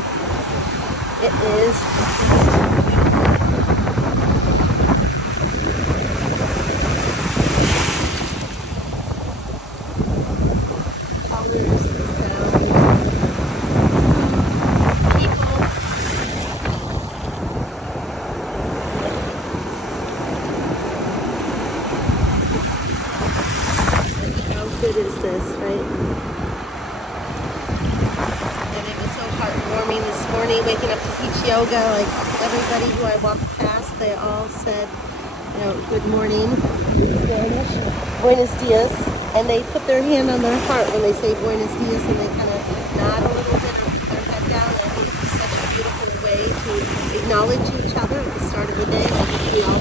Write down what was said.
It is. Colors, the sound, people. How good is this, right? And it was so heartwarming this morning, waking up to teach yoga. Like everybody who I walked past, they all said, you know, good morning in Spanish, Buenos Dias, and they put their hand on their heart when they say Buenos Dias, and they kind of nod a little bit or put their head down. I think it's such a beautiful way to acknowledge each other at the start of the day. I think we all